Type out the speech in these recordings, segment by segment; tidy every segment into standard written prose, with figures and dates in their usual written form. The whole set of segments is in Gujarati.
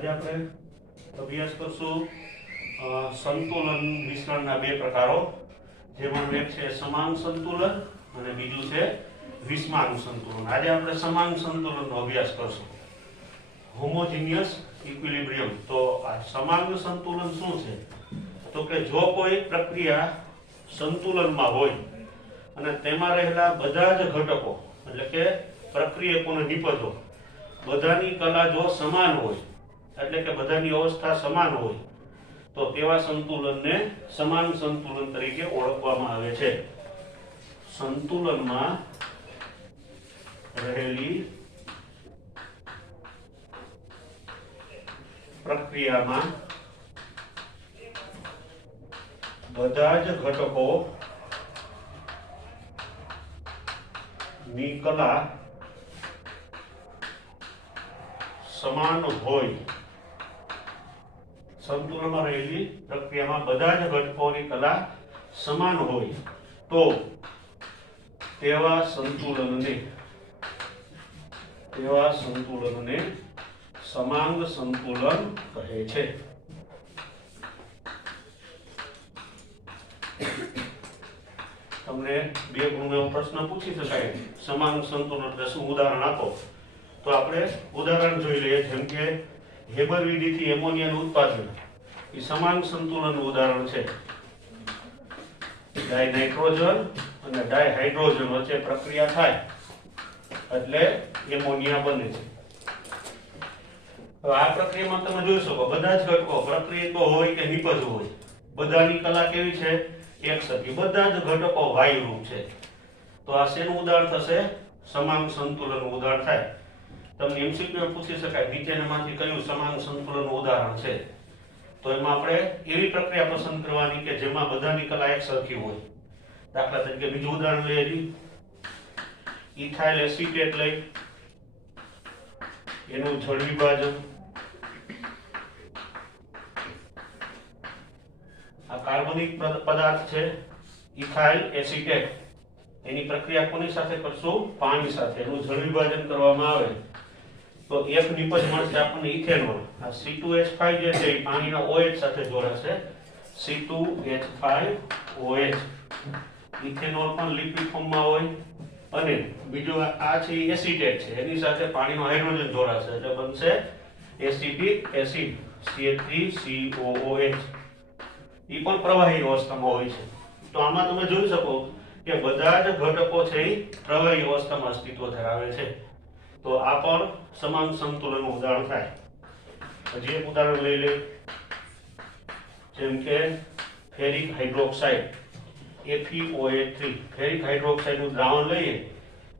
આજે આપણે અભ્યાસ કરશું સંતુલન મિશ્રણના બે પ્રકારો, જેમાં એક છે સમાન સંતુલન અને બીજું છે વિષમાંગ સંતુલન. આજે આપણે સમાન સંતુલનનો અભ્યાસ કરશું. Homogeneous equilibrium. તો આ સમાન સંતુલન શું છે? તો કે જો કોઈ પ્રક્રિયા સંતુલનમાં હોય અને તેમાં રહેલા બધા જ ઘટકો એટલે કે પ્રક્રિયકોના નિપજો બધાની કલા જો સમાન હોય એટલે કે બધાની અવસ્થા સમાન હોય તો તેવા સંતુલનને સમાન સંતુલન તરીકે ઓળખવામાં આવે છે. સંતુલનમાં રહેલી પ્રક્રિયામાં બધા જ ઘટકો ની કલા સમાન હોય. સંતુલનમાં રહેલી પ્રક્રિયામાં બધા જ ઘટકોની કલા સમાન હોય તો તેવા સંતુલનને સમાંગ સંતુલન કહે છે. તમને બે ગુણનો પ્રશ્ન પૂછી શકાય, સમાંગ સંતુલન એટલે શું, ઉદાહરણ આપો. તો આપણે ઉદાહરણ જોઈ લઈએ. જેમ કે હેમરવિડીથી એમોનિયાનું ઉત્પાદન એ સમાંગ સંતુલનનું ઉદાહરણ છે. ડાયનાઇટ્રોજન અને ડાયહાઇડ્રોજન વચ્ચે પ્રક્રિયા થાય એટલે એમોનિયા બને છે. હવે આ પ્રક્રિયામાં તમે જોઈ શકો બધા જ ઘટકો પ્રક્રિયકો હોય કે નિપજ હોય બધાની કલા કેવી છે? એક સરખી. બધા જ ઘટકો વાયુરૂપ છે. તો આ શેનું ઉદાહરણ થશે? સમાંગ સંતુલનનું ઉદાહરણ થાય. તમને એમસીક્યુ પૂછી શકાય નીચેનામાંથી કયું સમાંગ સંતુલનનું ઉદાહરણ છે? તો એમાં આપણે એવી પ્રક્રિયા પસંદ કરવાની કે જેમાં બધાની કલા એક સરખી હોય. દાખલા તરીકે બીજું ઉદાહરણ લઈએ. ઇથાઇલ એસિટેટ લઈ એનું જળ વિભાજન. આ કાર્બનિક પદાર્થ છે ઇથાઇલ એસિટેટ. એની પ્રક્રિયા કોની સાથે કરશું? પાણી સાથે. એનું જળ વિભાજન કરવામાં આવે તો એક નિપજ મળશે આપણને ઇથેનોલ. આ C2H5 જે છે એ પાણીના OH સાથે જોડાશે. C2H5OH. ઇથેનોલ પણ લિક્વિડ ફોર્મમાં હોય અને બીજો આ છે એસિટેટ છે, એની સાથે પાણીનો હાઇડ્રોજન જોડાશે એટલે બનશે એસિટિક એસિડ CH3COOH. એ પણ પ્રવાહી અવસ્થામાં હોય છે. તો આમાં તમે જોઈ શકો કે બધા જ ઘટકો છે એ પ્રવાહી અવસ્થામાં અસ્તિત્વ ધરાવે છે. તો આ પણ સમાન સંતુલનનું ઉદાહરણ થાય. હજી એક ઉદાહરણ લઈ લે. જેમ કે ફેરિક હાઇડ્રોક્સાઇડ FeOH3. ફેરિક હાઇડ્રોક્સાઇડનું દ્રાવણ લઈએ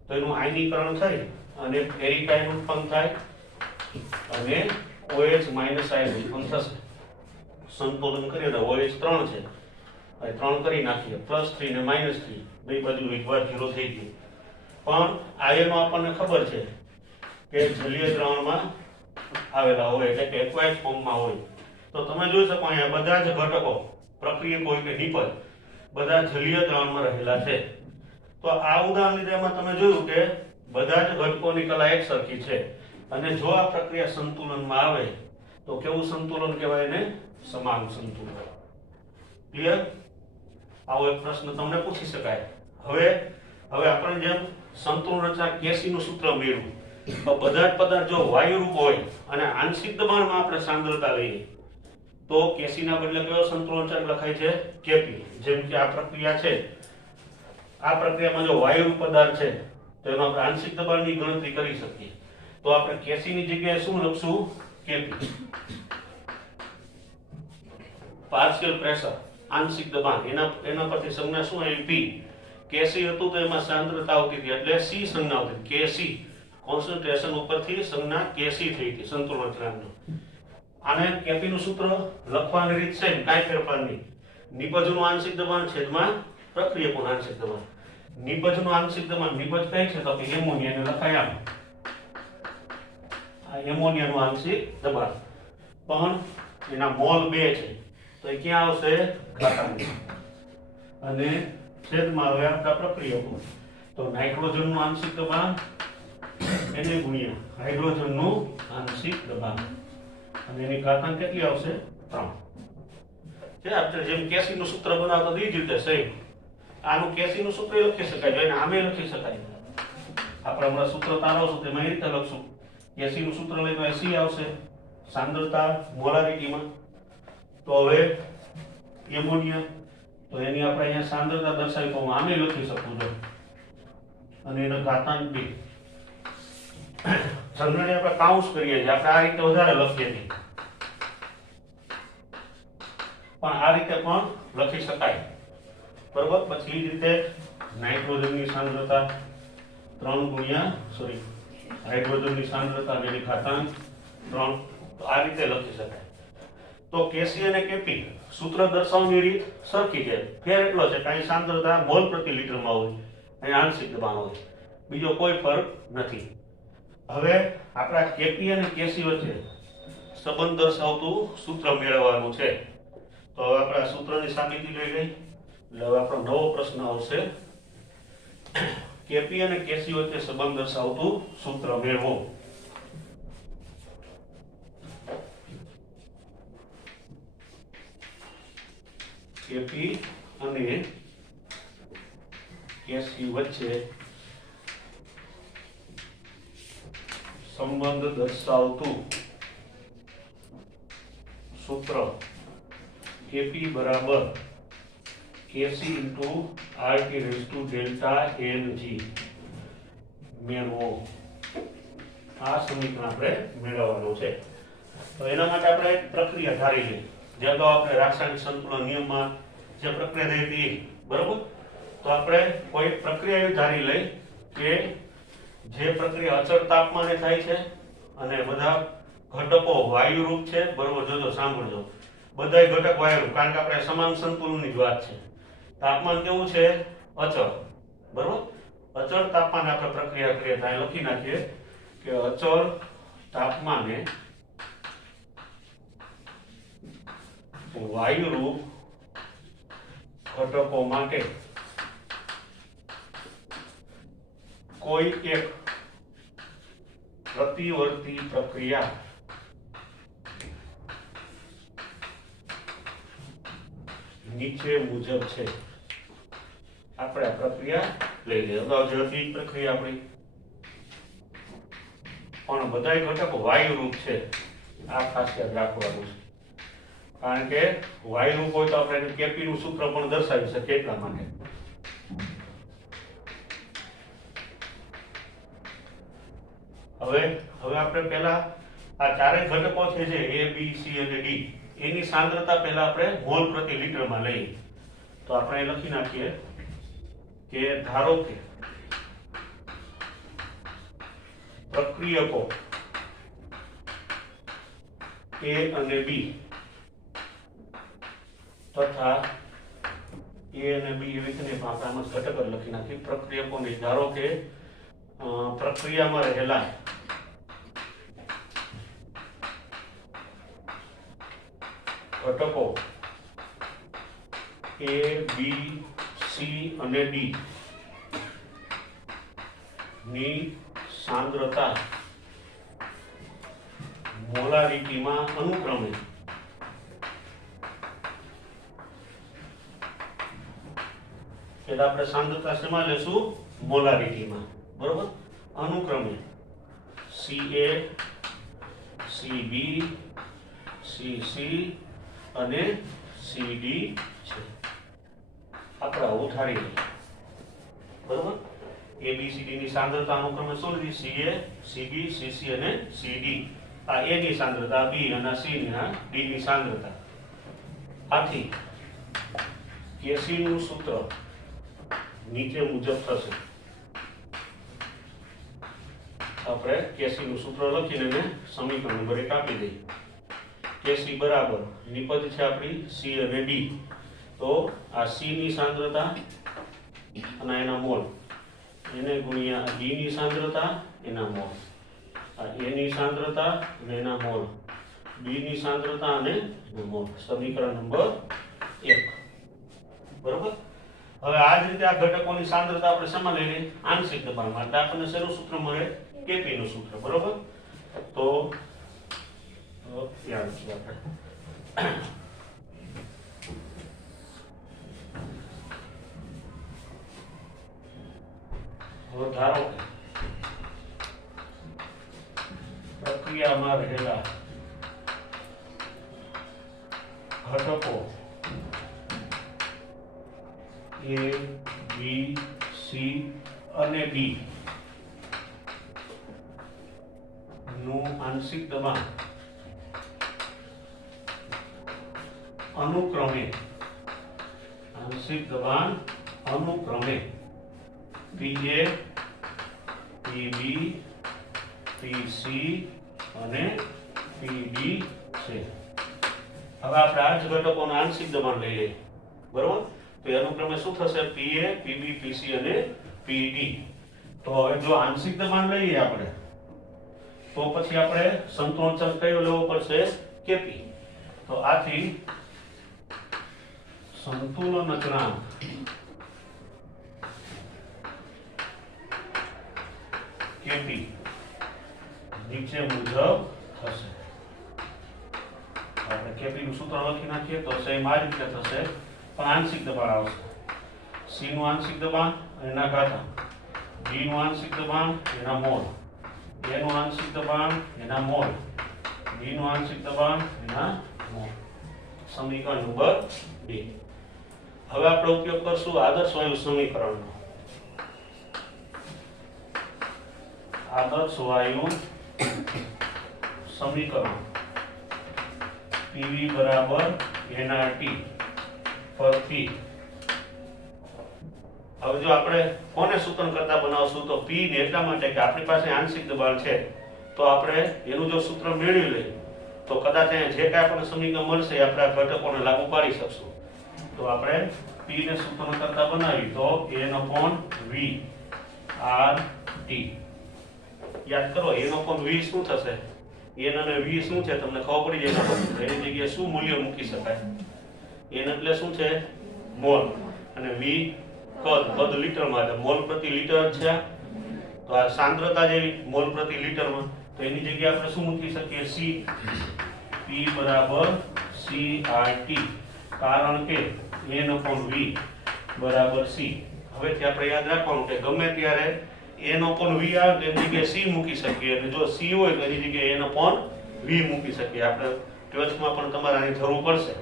તો એનું આયનીકરણ થઈ અને ફેરિક આયન ઉત્પન્ન થાય અને OH- આયન ઉત્પન્ન થશે. સંતુલન કરીએ તો OH 3 છે, હવે 3 કરી નાખીએ, +3 ને -3 બે બાજુ વિભાગ 0 થઈ ગયું. પણ આયનો આપણને ખબર છે કે જલીય દ્રાવણમાં આવેલા હોય એટલે કે એક્વાયસ ફોર્મમાં હોય. તો તમે જોઈ શકો અહીંયા બધા જ ઘટકો પ્રક્રિયક હોય કે નિપજ બધા જલીય દ્રાવણમાં રહેલા છે. તો આ ઉદાહરણ લીધેમાં તમે જોયું કે બધા જ ઘટકોની કલા એક સરખી છે અને જો આ પ્રક્રિયા સંતુલનમાં આવે તો કેવું સંતુલન કહેવાય? એને સમાન સંતુલન. ક્લિયર? આવો એક પ્રશ્ન તમને પૂછી શકાય. હવે આપણે જેમ સંતુલન રચના કેસીનું સૂત્ર મેળવ્યું તો બધા જ પદાર્થ જો વાયુરૂપ હોય અને આંશિક દબાણમાં આપણે સાંદ્રતા લઈએ તો કેસીના બદલે કયો સંતુલન ચાર્જ લખાય છે? કેપી. જેમ કે આ પ્રક્રિયા છે, આ પ્રક્રિયામાં જો વાયુરૂપ પદાર્થ છે તો એનો આપણે આંશિક દબાણની ગણતરી કરી શકીએ. તો આપણે કેસીની જગ્યાએ શું લખશું? કેપી. પાર્શિયલ પ્રેશર, આંશિક દબાણ, એના પરથી સંજ્ઞા શું આવી? P. કેસી હતું તો એમાં સાંદ્રતા આવતી હતી એટલે C સંજ્ઞા આવતી. કેસી કોન્સન્ટ્રેશન ઉપરથી સંજ્ઞા કેસી થઈ હતી સંતુલન રચનાનું. આને કેપી નું સૂત્ર લખવાની રીત છે, કાંઈ ફેરફાર નહીં. નિપજનું આંશિક દબાણ છેદમાં પ્રક્રિયકનું આંશિક દબાણ. નિપજનું આંશિક દબાણ નિપજ કઈ છે? તો કે એમોનિયાને લખાય આમ. આ એમોનિયાનું આંશિક દબાણ પણ એના મોલ 2 છે તો એ ક્યાં આવશે? ઘાતાંક. અને છેદમાં આવે આપણા પ્રક્રિયકો. તો નાઇટ્રોજનનું આંશિક દબાણ એને ગુણ્યા હાઇડ્રોજનનું આંશિક દબાણ. અને એની ઘાતાંક કેટલી આવશે 3 છે. આપણે જેમ કેસી નું સૂત્ર બનાવતા એ જ રીતે સેમ આનું કેસી નું સૂત્ર લખી શકાય જો એને આમે લખી શકાય. આપણે હમણાં સૂત્ર તારવશું તેમાં એ રીતે લખશું. કેસી નું સૂત્ર લઈ તો એસી આવશે સાંદ્રતા મોલારિટીમાં. તો હવે એમોનિયા તો એની આપણે અહીંયા સાંદ્રતા દર્શાવી તો હું આમે લખી શકું છું અને એનો ઘાતાંક 2. જનરલી આપણે કાઉન્સ કરીએ છીએ આપણે આ રીતે વધારે લખીએ છીએ પણ આ રીતે પણ લખી શકાય બરોબર. પછી એ રીતે નાઇટ્રોજનની સાંદ્રતા 3 હાઇડ્રોજનની સાંદ્રતા અને એની ઘાતાંક 3 તો આ રીતે લખી શકાય. તો કેસી અને કેપી સૂત્ર દર્શાવવાની રીત સરખી છે. ફેર એટલો છે કે અહીં સાંદ્રતા મોલ પ્રતિ લિટરમાં હોય અહીં આંશિક દબાણ હોય બીજો કોઈ ફરક નથી. હવે આપણા કેપી અને કેસી વચ્ચે સંબંધ દર્શાવતું સૂત્ર મેળવવાનું છે. તો હવે આપણે આ સૂત્રની સાબિતી લઈ લઈ એટલે હવે આપણો નવો પ્રશ્ન આવશે. કેપી અને કેસી વચ્ચે સંબંધ દર્શાવતું સૂત્ર મેળવો. કેપી અને કેસી વચ્ચે સંબંધ દર્શાવતું સૂત્ર કેપી બરાબર KC into RT raise to delta NG મેળવો. આ સમીકરણ આપણે મેળવવાનું છે. તો એના માટે આપણે પ્રક્રિયા ધારી લઈએ જે અગાઉ આપણે રાસાયણિક સંતુલન નિયમમાં જે પ્રક્રિયા થઈ હતી બરોબર. તો આપણે કોઈ પ્રક્રિયા એવી ધારી લઈ કે જે પ્રક્રિયા અચળ તાપમાને થાય છે અને બધા ઘટકો વાયુરૂપ છે બરોબર. જોજો સાંભળજો બધાય ઘટક વાયુરૂપ કારણ કે આપણે સમાન સંતુલનની જ વાત છે. તાપમાન કેવું છે અચળ બરોબર. અચળ તાપમાને આપણે પ્રક્રિયા કરીએ તો અહીં લખી નાખીએ કે અચળ તાપમાને વાયુરૂપ ઘટકો માટે કોઈ એક પ્રતિવર્તી પ્રક્રિયા નીચે મુજબ છે. આપણે આ પ્રક્રિયા લઈ લઈએ. અગાઉ જે હતી પ્રક્રિયા આપણી પણ બધાય ઘટકો વાયુરૂપ છે. આ ખાસ યાદ રાખવાનું છે કારણ કે વાયુરૂપ હોય તો આપણે કેપી નું સૂત્ર પણ દર્શાવી શકીએ એટલા માટે. હવે આપણે પહેલા આ ચારેય ઘટકો છે જે A B C અને D એની સાંદ્રતા પહેલા આપણે મોલ પ્રતિ લિટરમાં લઈએ. તો આપણે લખી નાખીએ કે ધારો કે પ્રક્રિયકો A અને B તથા A અને B એવી રીતે આપણે આમાં ઘટક જ લખી નાખીએ. પ્રક્રિયકોને ધારો કે પ્રક્રિયામાં રહેલા ઘટકો A, B, C અને D ની સાંદ્રતા મોલારિટીમાં અનુક્રમે એટલે આપણે સાંદ્રતા શેમાં લેશું મોલારિટીમાં બરોબર. અનુક્રમે CA, CB, CC અને CD છે. આપણે આવું ધારી લઈએ બરોબર. ABCD ની સાંદ્રતા અનુક્રમે શું લીધી CA, CB, CC અને CD. આ A ની સાંદ્રતા B અને C ની આ D ની સાંદ્રતા. આથી કેસી નું સૂત્ર નીચે મુજબ થશે. આપણે કેસી નું સૂત્ર લખીને એને સમીકરણ નંબર 1 આપી દઈએ. કેસી બરાબર એની પદ છે આપણી C અને D. તો આ C ની સાંદ્રતા અને એના મોલ એને ગુણ્યા D ની સાંદ્રતા એના મોલ આ A ની સાંદ્રતા અને એના મોલ B ની સાંદ્રતા અને એના મોલ. સમીકરણ નંબર 1 બરોબર. હવે આ જ રીતે આ ઘટકોની સાંદ્રતા આપણે શેમાં લઈ લઈએ આંશિક દબાણ માટે આપણને શેનું સૂત્ર મળે કેપી નું સૂત્ર બરોબર. તો તો ધ્યાન રાખીએ આપણે. હવે ધારો કે પ્રક્રિયામાં રહેલા ઘટકો A, B, C અને D નું આંશિક દબાણ અનુક્રમે PA, PB, PC અને PD છે. હવે આપણે આ જ ઘટકોના આંશિક દબાણ લઈ લઈએ, બરોબર? તો એ અનુક્રમે શું થશે? PA, PB, PC અને PD. તો હવે જો આંશિક દબાણ લઈએ આપણે, તો પછી આપણે સંતુલન ચલ કયો લેવો પડશે? Kp. તો આથી સંતુલન અચળાંક Kp નીચે મુજબ થશે. આપણે Kp નું સૂત્ર લખી નાખીએ તો સેમ આ રીતે થશે, પણ આંશિક દબાણ આવશે. C નું આંશિક દબાણ એના ઘાતાંક, B નું આંશિક દબાણ એના મોલ, A નું આંશિક દબાણ એના મોલ, B નું આંશિક દબાણ એના મોલ. સમીકરણ નંબર 2. હવે આપણે ઉપયોગ કરશું આદર્શ વાયુ સમીકરણનો. આદર્શ વાયુ સમીકરણ PV બરાબર nRT પરથી હવે જો આપણે કોને સૂત્રણ કરતા બનાવશું તો P ને એટલા માટે કે આપણી પાસે આંશિક દબાણ છે, તો આપણે એનું જો સૂત્ર મેળવી લઈએ તો કદાચ અહીંયા જે કાંઈ આપણને સમીકરણ મળશે એ આપણે આ ઘટકોને લાગુ પાડી શકશું. તો આપણે P ને સૂત્રણ કરતા બનાવી તો n/v RT. યાદ કરો n/v શું થશે? n અને v શું છે તમને ખબર પડી જાય તો એની જગ્યાએ શું મૂલ્ય મૂકી શકાય? n એટલે શું છે? મોલ, અને v કદ લીટરમાં, એટલે મોલ પ્રતિ લીટર છે. તો આ સાંદ્રતા જેવી મોલ પ્રતિ લીટરમાં, તો એની જગ્યાએ આપણે શું મૂકી શકીએ? C. P બરાબર CRT, કારણ કે n/v બરાબર C. હવેથી આપણે યાદ રાખવાનું કે ગમે ત્યારે n/v આવે તો એની જગ્યાએ C મૂકી શકીએ, અને જો C હોય તો એની જગ્યાએ n/v મૂકી શકીએ. આપણે 12th માં પણ તમારે આની જરૂર પડશે.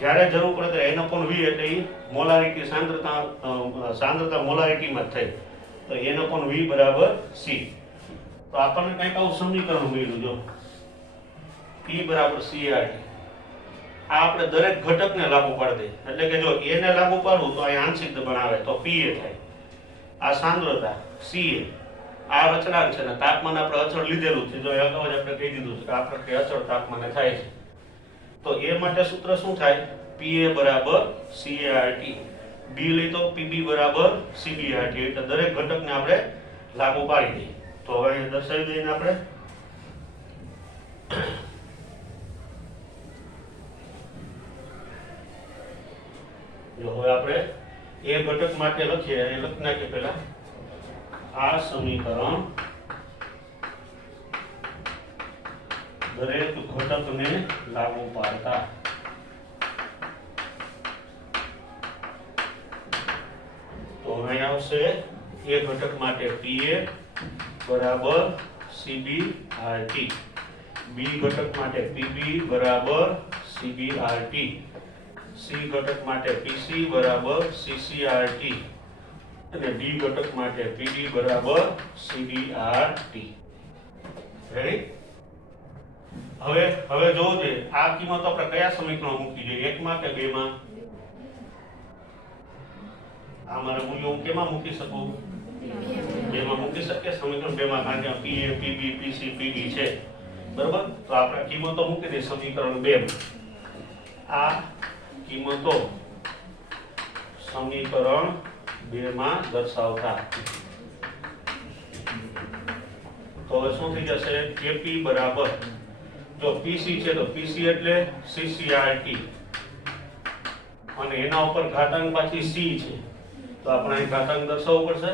જ્યારે જરૂર પડે ત્યારે n/v એટલે ઈ મોલારિટી સાંદ્રતા મોલારિટીમાં જ થઈ, તો n/v બરાબર C. તો આપણને કંઈક આવું સમીકરણ મળ્યું. જો P બરાબર CRT, આ આપણે દરેક ઘટકને લાગુ પાડી દઈએ, એટલે કે જો A ને લાગુ પાડવું તો અહીં આંશિક દબાણ આવે તો PA થાય. આ સાંદ્રતા CA, આ અચળાંક છે ને તાપમાન આપણે અચળ લીધેલું છે. જો અગાઉ જ આપણે કહી દીધું છે કે આ પ્રક્રિયા અચળ તાપમાને થાય છે. તો એ માટે સૂત્ર શું થાય? PA બરાબર CART, B લઈ તો PB બરાબર CBRT. એટલે દરેક ઘટકને આપણે લાગુ પાડી દઈએ. તો હવે દર્શાવી દઈએ આપણે. જો હવે આપણે એ ઘટક માટે લખીએ, એ લખી નાખીએ પહેલા. આ સમીકરણ દરેક ઘટકને લાગુ પાડતા તો અહીં આવશે એ ઘટક માટે PA બરાબર CBRT, B ઘટક માટે PB બરાબર CBRT, C ઘટક માટે PC બરાબર CCRT અને D ઘટક માટે PD બરાબર CBRT. રેડી? હવે જોજો આ કિંમતો આપણે કયા સમીકરણમાં મૂકી જોઈએ? 1 માં કે 2 માં? આ મારે મૂલ્યો હું કેમાં મૂકી શકું? 2 માં મૂકી શકીએ. સમીકરણ 2 માં, કારણ કે PA, PB, PC, PD છે, બરાબર? તો આપણે કિંમતો મૂકી દઈએ સમીકરણ 2 માં. આ કિંમતો સમીકરણ 2 માં દર્શાવતા તો હવે શું થઈ જશે? Kp બરાબર, જો PC છે તો PC એટલે CCRT અને એના ઉપર ઘાતાંક પાછી C છે, તો આપણે અહીં ઘાતાંક દર્શાવવું પડશે.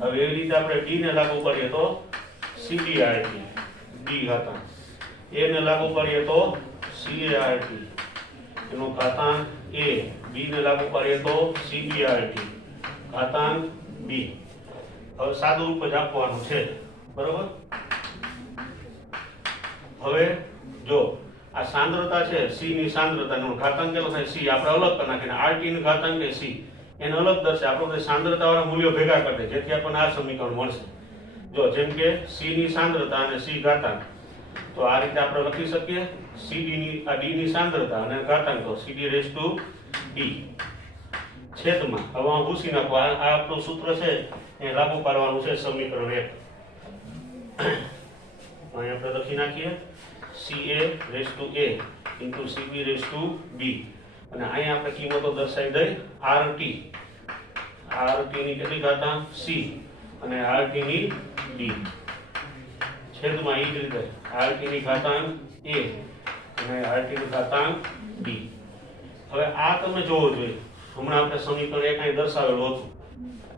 હવે એવી રીતે આપણે D ને લાગુ કરીએ તો CBRT, D ઘાતાંક, a ને લાગુ પાડીએ તો CART એનો ઘાતાંક a, b ને લાગુ પાડીએ તો CBRT ઘાતાંક b. હવે સાદું રૂપ જ આપવાનું છે, બરોબર. હવે જો આ સાંદ્રતા છે c ની સાંદ્રતાનો ઘાતાંક કેટલો થાય c, આપણે અલગ કરી નાખીને RT નું ઘાતાંક કે c એને અલગ દર્શાવે. આપણે સાંદ્રતા વાળા મૂલ્યો ભેગા કરી દે જેથી આપણને આ સમીકરણ મળશે. જો જેમ કે c ની સાંદ્રતા અને c ઘાતાંક, તો આ રીતે આપણે લખી શકીએ cd ની આ d ની સાંદ્રતા અને ઘાતાંક તો cd રેઝ ટુ d છેદમાં. હવે આ ભૂસી નાખો, આ આપણું સૂત્ર છે એ લાગુ પાડવાનું છે સમીકરણ 1. અહીં આપણે લખી નાખીએ ca raise to a into cb raise to b અને અહીંયા આપણે કિંમતો દર્શાવી દઈ rt ની કેટલી ઘાતાંક c અને rt ની d છેદમાં એ જ રીતે rt ની ઘાતાંક a અને rt ની ઘાતાંક d. હવે આ તમે જોવો જોઈએ, હમણાં આપણે સમીકરણ 1 અહીં દર્શાવેલું હતું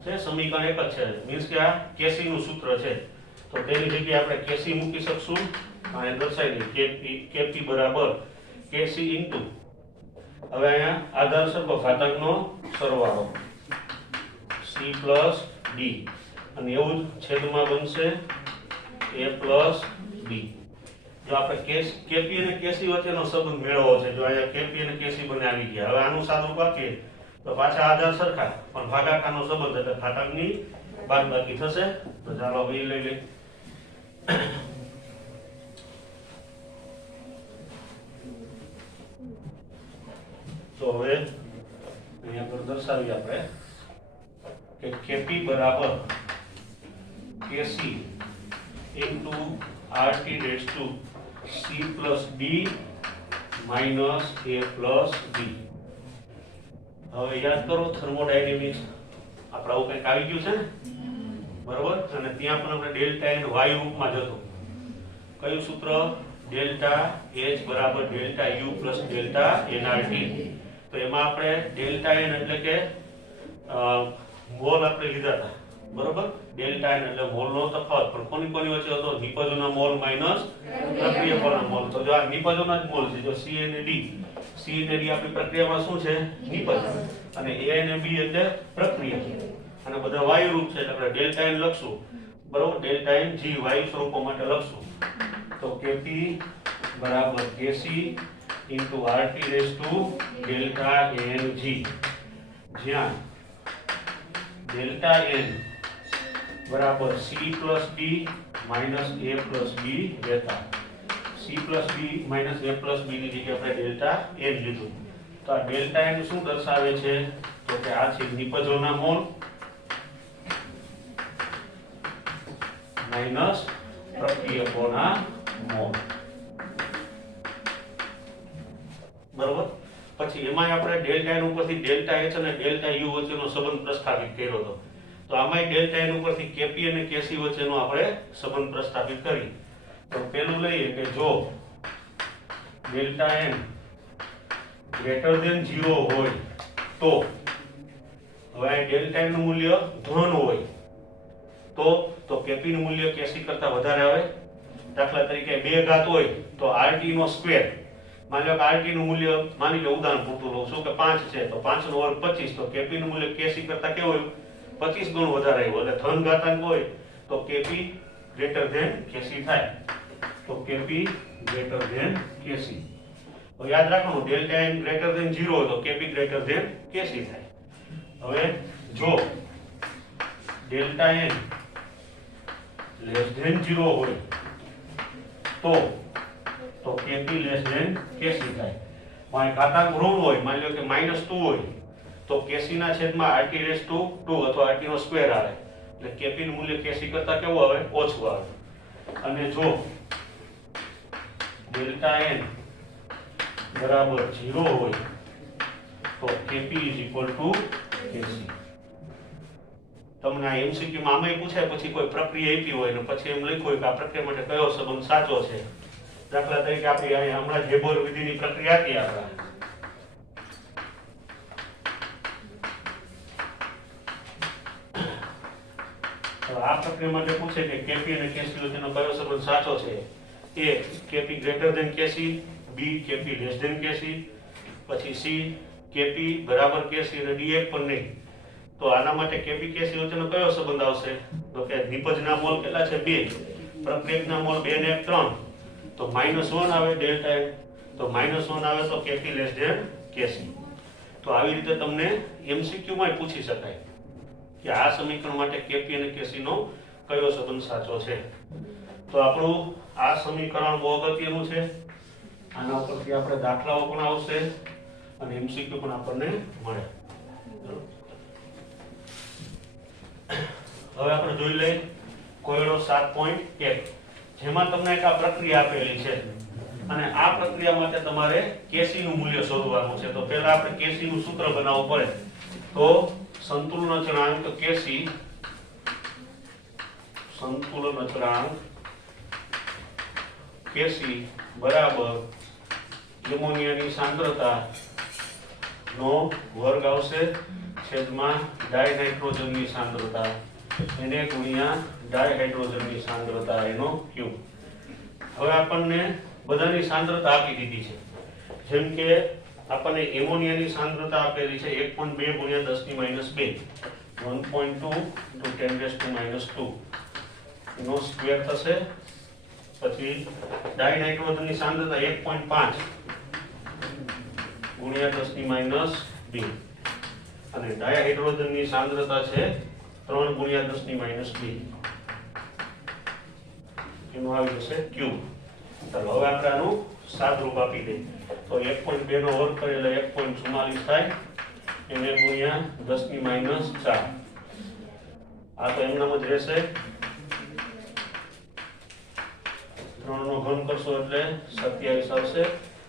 છે, સમીકરણ 1 જ છે, મીન્સ કે આ કેસી નું સૂત્ર છે, તો તેની જગ્યાએ આપણે કેસી મૂકી શકશું. અહીં દર્શાવી દઈએ kp બરાબર કેસી ઇન્ટુ, હવે અહીંયા આધાર સરખો ઘાતાંકનો સરવાળો c પ્લસ d અને એવું જ છેદમાં બનશે a પ્લસ b. જો આપણે કેપી અને કેસી વચ્ચેનો સંબંધ મેળવવો છે, જો અહીંયા કેપી અને કેસી બંને આવી ગયા. હવે આનું સાદું આપીએ તો પાછા આધાર સરખા પણ ભાગાકારનો સંબંધ એટલે ઘાતાંકની બાદબાકી થશે. તો ચાલો હવે લઈ લઈએ. તો હવે અહીંયા પર દર્શાવીએ આપણે કે કેપી બરાબર KC into RT raise to c plus d minus a plus b. હવે યાદ કરો થર્મોડાયનેમિક્સ આપણે આવું કંઈક આવી ગયું છે ને, બરોબર. અને ત્યાં પણ આપણે ડેલ્ટા n વાયુ રૂપમાં જ હતું. કયું સૂત્ર? ડેલ્ટા H બરાબર delta U plus delta nRT. તો એમાં આપણે ડેલ્ટા n એટલે કે મોલ આપણે લીધા હતા, બરોબર. ડેલ્ટા n એટલે મોલનો તફાવત, પણ કોની કોની વચ્ચે હતો? નિપજોના મોલ માઈનસ પ્રક્રિયકોના મોલ. તો જો આ નિપજોના જ મોલ છે, જો C અને D, C અને D આપણી પ્રક્રિયામાં શું છે? નિપજ. અને A અને B એટલે પ્રક્રિયા, અને બધા વાયુ રૂપ છે એટલે આપણે ડેલ્ટા n લખશું, બરોબર. ડેલ્ટા n G વાયુ સ્વરૂપો માટે લખશું. તો Kp બરાબર Kc into RT raise to delta Ng, જ્યાં ડેલ્ટા n બરાબર c plus d minus a plus b લેતા c plus b minus a plus b ની જગ્યાએ આપણે ડેલ્ટા n લીધું. તો આ ડેલ્ટા n શું દર્શાવે છે? તો કે આ છે નિપજોના મોલ માઇનસ પ્રક્રિયકોના મોલ, બરોબર. પછી એમાં આપણે ડેલ્ટા n ઉપરથી ડેલ્ટા h અને ડેલ્ટા u વચ્ચેનો સંબંધ પ્રસ્થાપિત કર્યો હતો. તો આમાં ડેલ્ટા n ઉપરથી Kp અને Kc વચ્ચેનો આપણે સંબંધ પ્રસ્થાપિત કરી. તો પેલું લઈએ કે જો ડેલ્ટા n ગ્રેટર ધેન 0 હોય તો, હવે આ ડેલ્ટા n નું મૂલ્ય ધન હોય તો Kp નું મૂલ્ય Kc કરતા વધારે આવે. દાખલા તરીકે 2 ઘાત હોય તો RT નો સ્ક્વેર, માની લો કે RT નું મૂલ્ય, માની લો ઉદાહરણ પૂરતું લઉં છું કે 5 છે, તો 5 નો વર્ગ 25, તો Kp નું મૂલ્ય Kc કરતા કેવું હોય? 25 ગણું વધારે આવ્યું. એટલે ધન ઘાતાંક હોય તો Kp ગ્રેટર ધેન Kc થાય. તો Kp ગ્રેટર ધેન Kc. તો યાદ રાખવાનું ડેલ્ટા n ગ્રેટર ધેન 0 હોય તો Kp ગ્રેટર ધેન Kc થાય. હવે જો ડેલ્ટા n લેસ ધેન 0 હોય તો Kp લેસ ધેન Kc થાય. માં ઘાતાંક ઋણ હોય, માની લો કે -2 હોય તો Kc ના છેદમાં RT રેઝ ટુ 2 અથવા RT નો સ્ક્વેર આવે, એટલે Kp નું મૂલ્ય Kc કરતા કેવું આવે? ઓછું આવે. અને જો ડેલ્ટા n બરાબર 0 હોય તો Kp Kc. તમને આ MCQ માં આમાંય પૂછાય, પછી કોઈ પ્રક્રિયા આપી હોય ને પછી એમ લખ્યું હોય કે આ પ્રક્રિયા માટે કયો સંબંધ સાચો છે. દાખલા તરીકે આપણે અહીંયા હમણાં હેબર વિધિની પ્રક્રિયા હતી આપણે, આ પ્રક્રિયા માટે પૂછે કે Kp અને Kc વચ્ચેનો કયો સંબંધ સાચો છે. A Kp greater than Kc, B Kp less than Kc, પછી C Kp બરાબર Kc અને D એક પણ નહીં. તો આના માટે Kp Kc વચ્ચેનો કયો સંબંધ આવશે? તો કે નિપજના મોલ કેટલા છે? 2. પ્રક્રિયકના મોલ 2 ને 3. તો -1 આવે ડેલ્ટા n. તો -1 આવે તો Kp લેસ ધેન Kc. તો આવી રીતે તમને MCQ માં પૂછી શકાય કે આ સમીકરણ માટે Kp અને Kc નો કયો સંબંધ સાચો છે. તો આપણું આ સમીકરણ બહુ અગત્યનું છે. આના ઉપરથી આપણે દાખલાઓ પણ આવશે અને MCQ પણ આપણને મળે. હવે આપણે જોઈ લઈએ કોયડો 7.1 જેમાં તમને એક આ પ્રક્રિયા આપેલી છે અને આ પ્રક્રિયા માટે તમારે Kc નું મૂલ્ય શોધવાનું છે. તો પહેલા આપણે Kc નું સૂત્ર બનાવવું પડે. તો સંતુલન અચળાંક Kc, સંતુલન અચળાંક Kc બરાબર એમોનિયાની સાંદ્રતા નો વર્ગ આવશે છેદમાં ડાયનાઇટ્રોજનની સાંદ્રતા એને ગુણ્યા ડાયહાઇડ્રોજનની સાંદ્રતા એનો ક્યુબ. હવે આપણને બધાની સાંદ્રતા આપી દીધી છે. જેમ કે આપણને એમોનિયાની સાંદ્રતા આપેલી છે 1.2 ગુણ્યા 10 - 2 1.2 × 10 - 2 નો સ્ક્વેર થશે. પછી ડાયનાઇટ્રોજનની સાંદ્રતા 1.5 ગુણ્યા 10 - 2 અને ડાયહાઇડ્રોજનની સાંદ્રતા છે 3 ગુણ્યા 10 - 2 એનું આવી જશે ક્યુબ. ચાલો હવે આપણે આનું સાદરૂપ આપી દઈએ. તો 1.2 નો વર્ગ કરે એટલે 1.44 થાય એને ગુણ્યા 10 - 4. આ તો એમનામ જ રહેશે. 3 નો ઘન કરશો એટલે 27 આવશે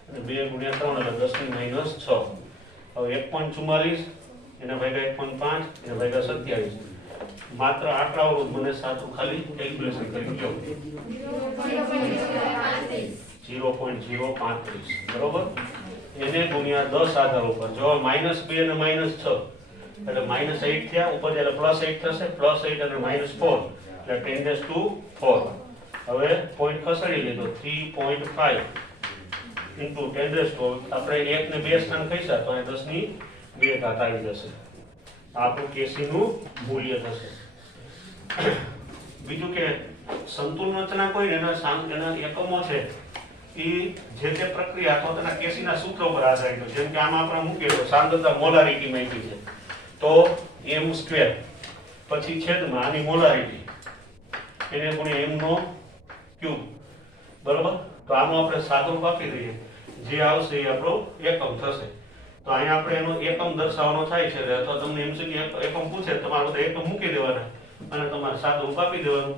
અને 2 ગુણ્યા 3 એટલે 10 - 6. હવે 1.44 એને ભાગ્યા 1.5 એને ભાગ્યા 27. માત્ર આંકડાઓ મને સાચું ખાલી કેલ્ક્યુલેશન કરી લો. 0.035 બરોબર. એને ગુણ્યા 10 આધાર ઉપર જો -2 અને -6 એટલે -8 થયા ઉપર એટલે +8 થશે. +8 અને -4 એટલે 10⁴. હવે પોઈન્ટ ખસેડી લીધો 3.5 * 10⁴. આપણે 1 ને 2 સ્થાન ખસ્યા તો અહીં 10 ની 2 ઘાત આવી જશે. આપણું Kc નું મૂલ્ય થશે. બીજું કે સંતુલન અચળાંક હોય ને એના એકમો છે એ જે તે પ્રક્રિયા અથવા તેના Kc ના સૂત્ર પર આધારિત હોય. જેમ કે આમાં આપણે મૂકેલો સાંદ્રતા મોલારિટી માપી છે તો m², પછી છેદમાં આની મોલારિટી એને ગુણ્યા m નો ક્યુબ બરોબર. તો આનું આપણે સાદુરૂપ આપી દઈએ જે આવશે એ આપણો એકમ થશે. તો અહીંયા આપણે એનો એકમ દર્શાવવાનો થાય છે અથવા તમને MCQ એકમ પૂછે તમારે બધા એકમ મૂકી દેવાના અને તમારે સાદુરૂપ આપી દેવાનું.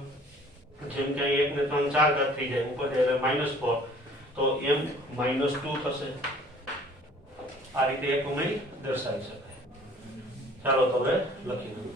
જેમ કે 1 ને 3 4 ઘાત થઈ જાય ઉપર એટલે -4 તો m -2 થશે. આ રીતે એકમ અહીં દર્શાવી શકાય. ચાલો તો હવે લખી દઉં.